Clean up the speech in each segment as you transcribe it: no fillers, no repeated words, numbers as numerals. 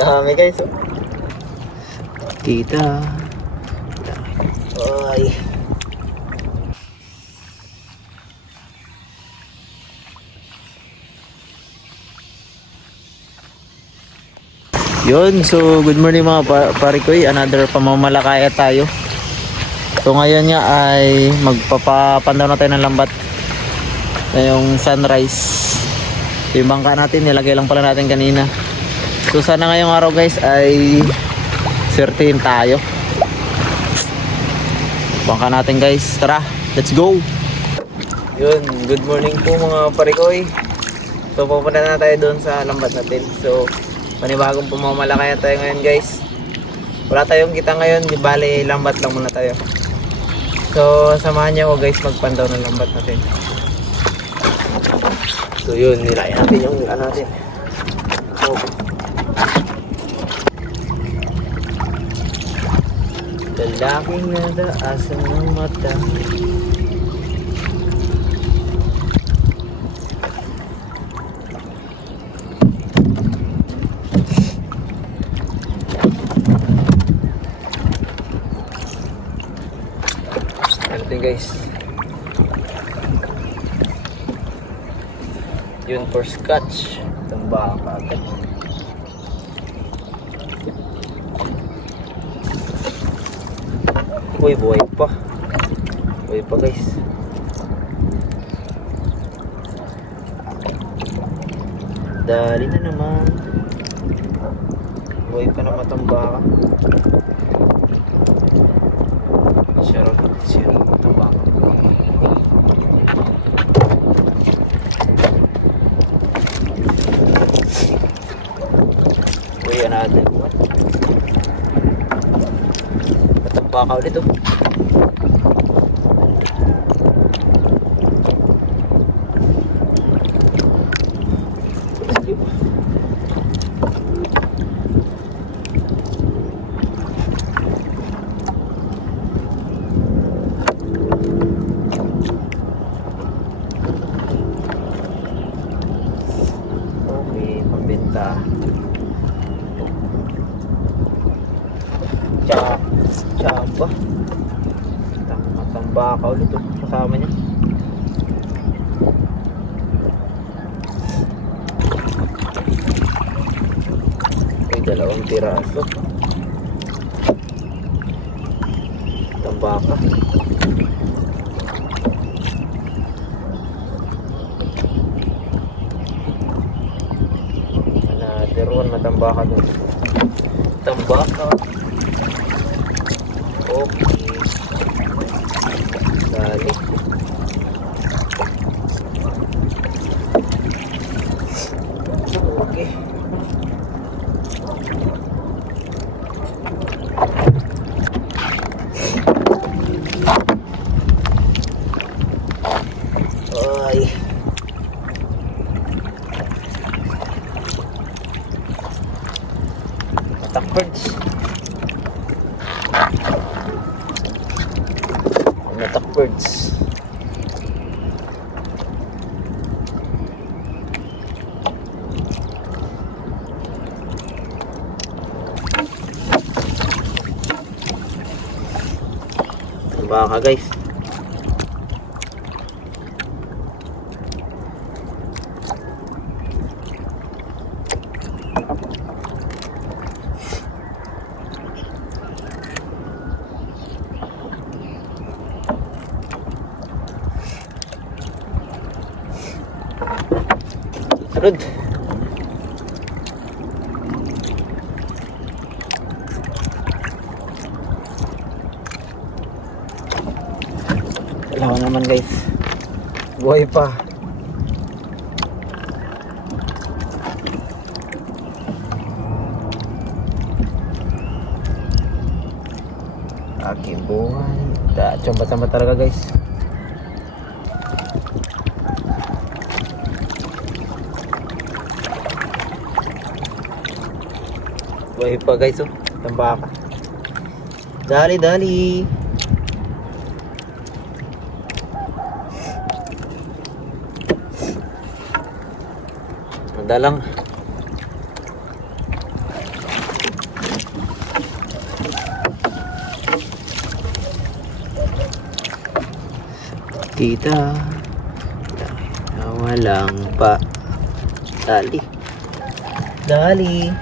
Dami guys. Oh. Kita. Ay. Yun, so good morning mga parikoy. Another pamamalakaya tayo. So ngayon nga ay magpapapandaw na tayo ng lambat. Yung sunrise. Yung bangka natin, nilagay lang pala natin kanina. So sana ngayong araw guys ay certain tayo. Bangka natin guys. Tara, let's go. Yun, good morning po mga parikoy. So pupunta na tayo doon sa lambat natin. So panibagong pamamalakaya tayo ngayon guys. Wala tayong kita ngayon, di bale lambat lang muna tayo. So samahan niyo ako guys magpandaw ng lambat natin. So yun, nilayan natin yung ano natin. So, lalaking nadaasan ng mata. Guys, yun for scotch tambaka agad. Uy, buhay pa guys. Dali na naman, buhay pa na matambaka. Sarap tambaka. Uy, another one. Matambaka ulit oh. Tsaba matambaka ulit oh, kasama niya. Ay, 2 piraso tambaka. Another one matambaka doon. Tambaka. Okay. Dali. Okay. Ay. Takbirds. Takbirds. Baka guys. Sunod. Wala naman guys. Buhay pa. Aking buhay. Tsamba-tsamba talaga guys. Buhay pa guys oh, tambaka. Dali. Madalang. Kita. Walang pa. Dali. Dali.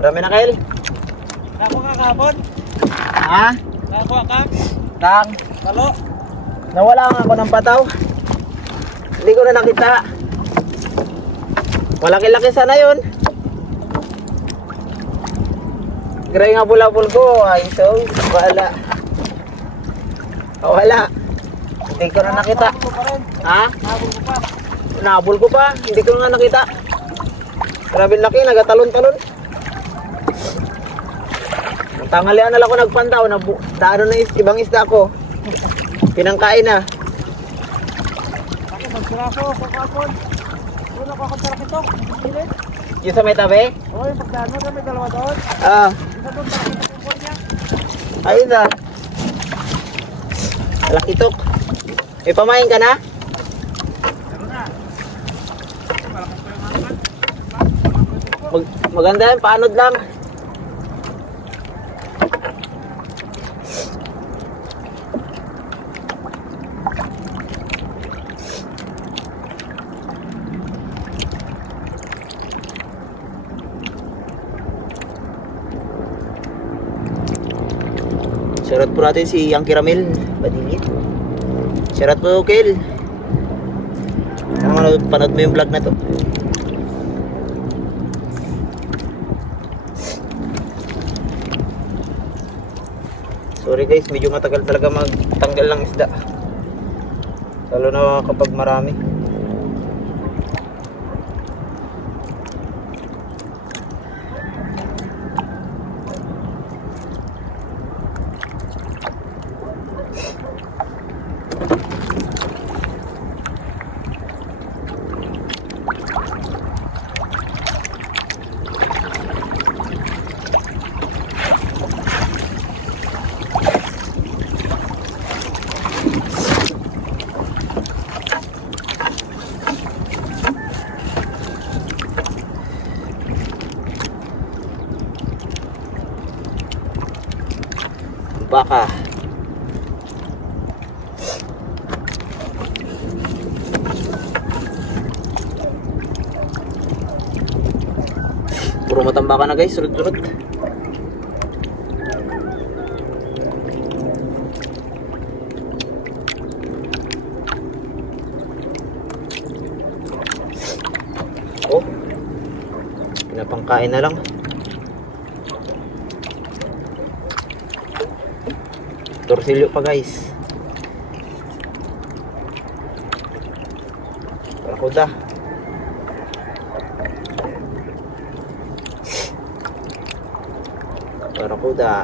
Marami na, Kyle? Nakuha ka kahapon? Ha? Nakuha ka? Tang? Talo? Nawala nga ako ng pataw. Hindi ko na nakita. Malaki-laki sana yun. Gray nga bulabul ko. Ay, so, wala. Wala. Hindi ko na nakita. Ha? Nahabol ko pa. Nabul ko pa. Hindi ko nga nakita. Grabe laki. Nagatalon-talon. Tanghalian na lang ako nagpantaw. Naano na ibang isda ko. Pinangkain na. Bakit magsiraso sa kahapon? Doon ako akong tarak ito. Pili. Yung sa may tabi? Oo, yung pagdaan mo may dalawa doon. Ah. Isa doon tarak ito yung buwan niya. Ayun na. Alakitok. May pamain ka na? Meron na. Malakas pa yung hanggan. Maganda yan. Paanod lang. Shoutout po natin si Yang Kiramil Badinit. Shoutout po, Kel. Panood mo yung vlog na to. Sorry guys, medyo matagal talaga magtanggal ng isda. Lalo na kapag marami. Baka puro matambaka na guys, surut-surut. Oh, pinapangkain na lang. Torsilyo pa guys. Barakuda. Barakuda.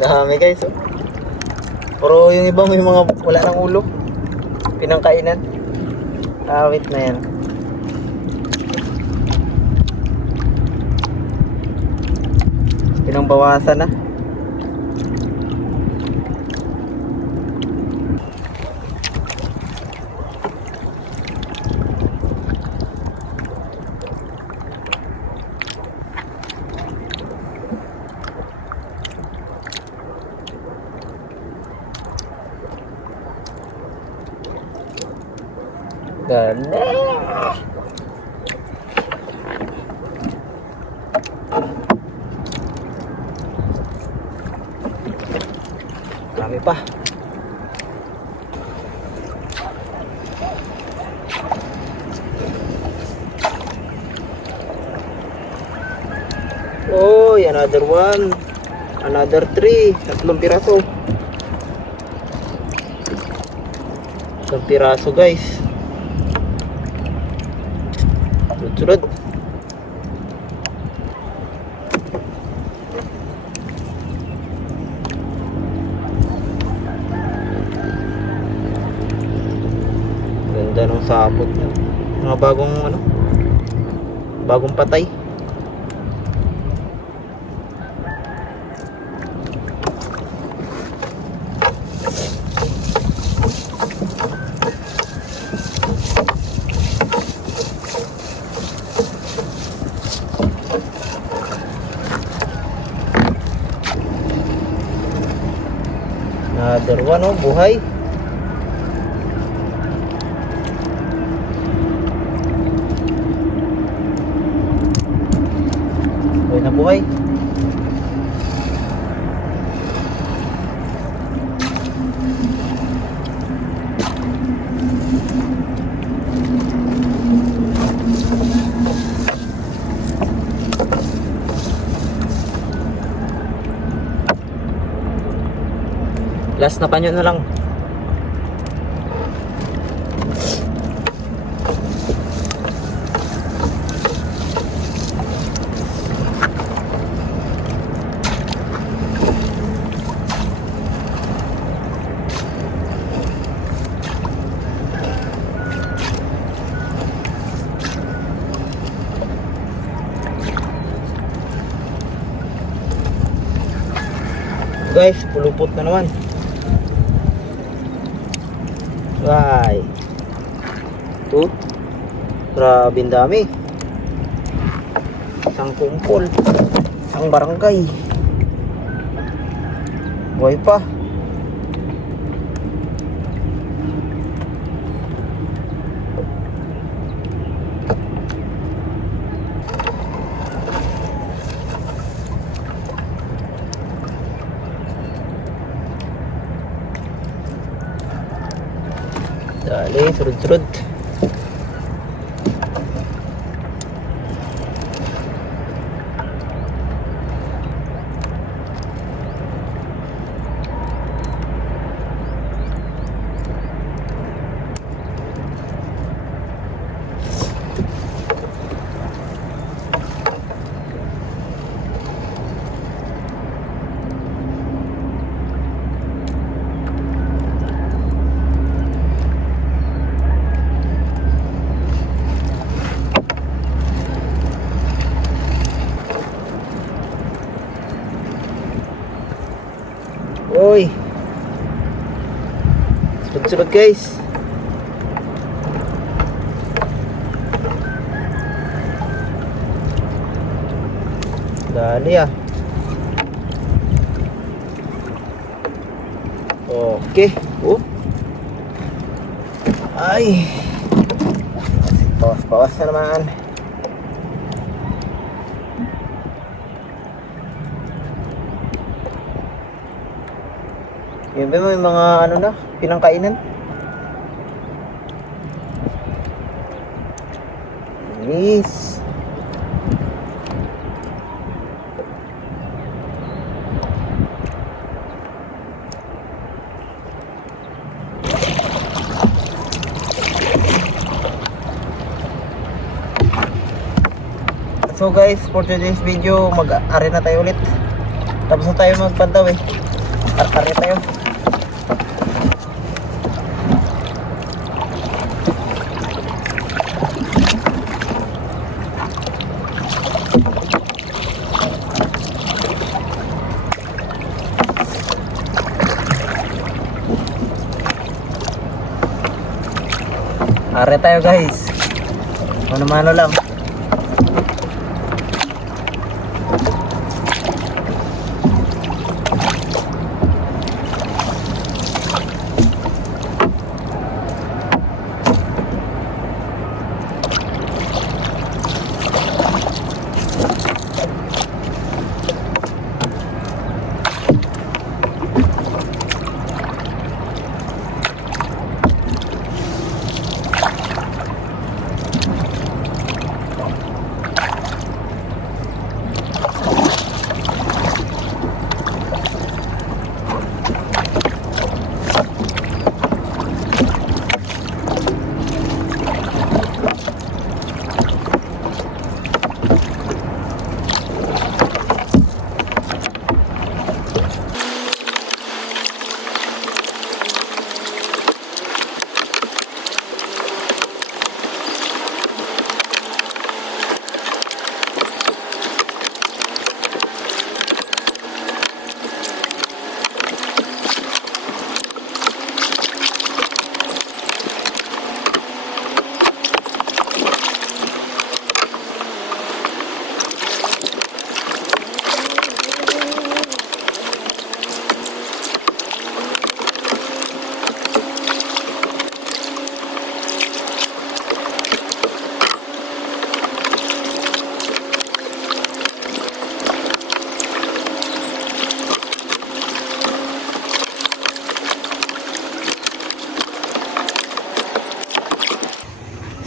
Dami guys, oh. Pero yung iba may mga wala ng ulo. Pinangkainan. Awit na yan. Pinangbawasan na. Ganda. Marami pa. Oh, another one. Another 3. Tatlong piraso. Tatlong piraso, guys. Sunod. Ganda ng sapot niya. Mga bagong ano? Bagong patay. Another one, oh, buhay. Buhay na buhay. Last na panyo na lang. Guys, pulupot na naman. Right. Grabe ang dami. Isang kumpol. Isang barangay. Buhay pa. Dali, surut-surut. Uy, sunod-sunod guys. Dali ah. Okay. Ay, bawas-bawas na naman. Yun ba may mga ano na, pinangkainan? Yes. So guys, for today's video, mag-ari na tayo ulit. Tapos na tayo magpantaw eh. Ari tayo. Are tayo guys. Mano-mano lang.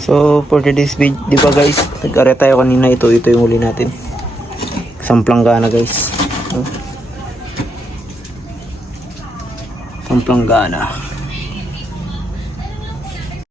So for today's video, di ba guys, nag-are tayo kanina, ito yung huli natin. Isang planggana guys. Isang planggana.